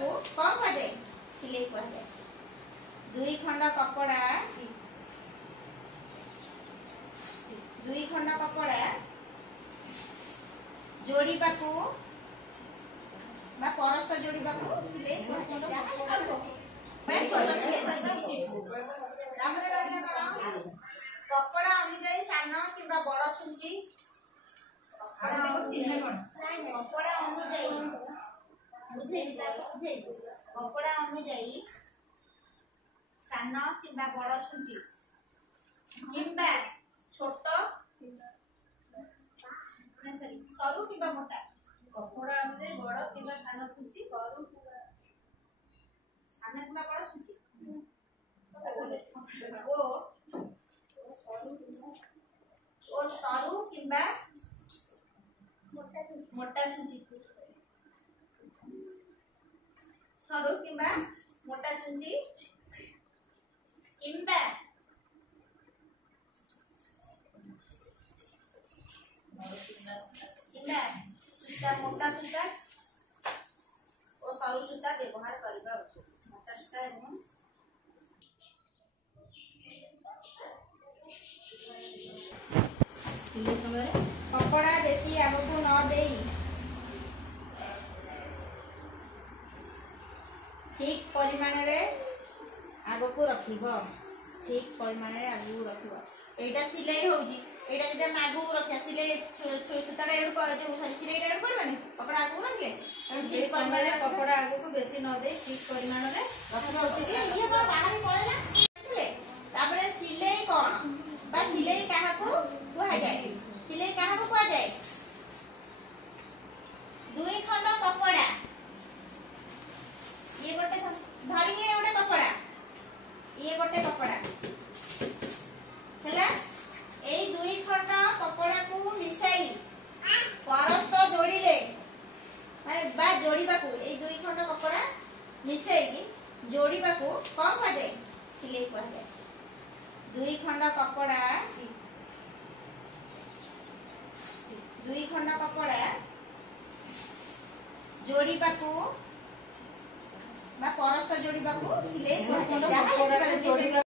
को कौन कह जाए सिलाई कह जाए। दुई खंड कपड़ा जोड़ीबा को बा परस्त जोड़ीबा को सिलाई कह जाए। मैं छोटा सिलाई करता कपड़ा अनुଯାयी सान कि बड़ छुंची कपड़ा अनुଯାयी कपड़ा अनुଯାयी सान कि बड़ छुंची किंबा छोट सरु कि मोटा कपड़ा अनुଯାयी बड़ कि सान छुंची सरु सान कि बड़ छुंची ओ सरु कि मोटा छुंची सरु कि मोटा छुंची किंबा सूता मोटा सूता और सरु सूता व्यवहार करबा उचित। मोटा सूता एवं समय कपड़ा बेसी आगो को न दे ठीक परिमाण रे आगो को रखिबो। ठीक परिमाण रे आगो को रखिबो। एटा सिलाई होउजी एटा जदे आगो को रखिया सिलाई सूता रे एडु जो सिलाई रे एडु पड़बनी कपड़ा आगो को रखले ठीक समय रे कपड़ा आगो को बेसी न दे ठीक परिमाण रे रखिबो उचित। ये बाहर पळेला तापरे सिलाई कोन बा सिलाई काहा को कुहा जाय सिलाई काहा को कुहा जाय। दुई खंड कपड़ा ये गोटे धरिए गोटे कपड़ा ये गोटे कपड़ा हैला ए दुई खंड कपड़ा को मिसाई परस्त जोड़िले माने बा जोड़ीबा को ए दुई खंड कपड़ा मिसाई जोड़ीबा को कौन कह जाए सिलाई कह जाए। दुई खंड कपड़ा जोड़ीबा को बा परस्त जोड़ीबा को सिलाई कह जाए।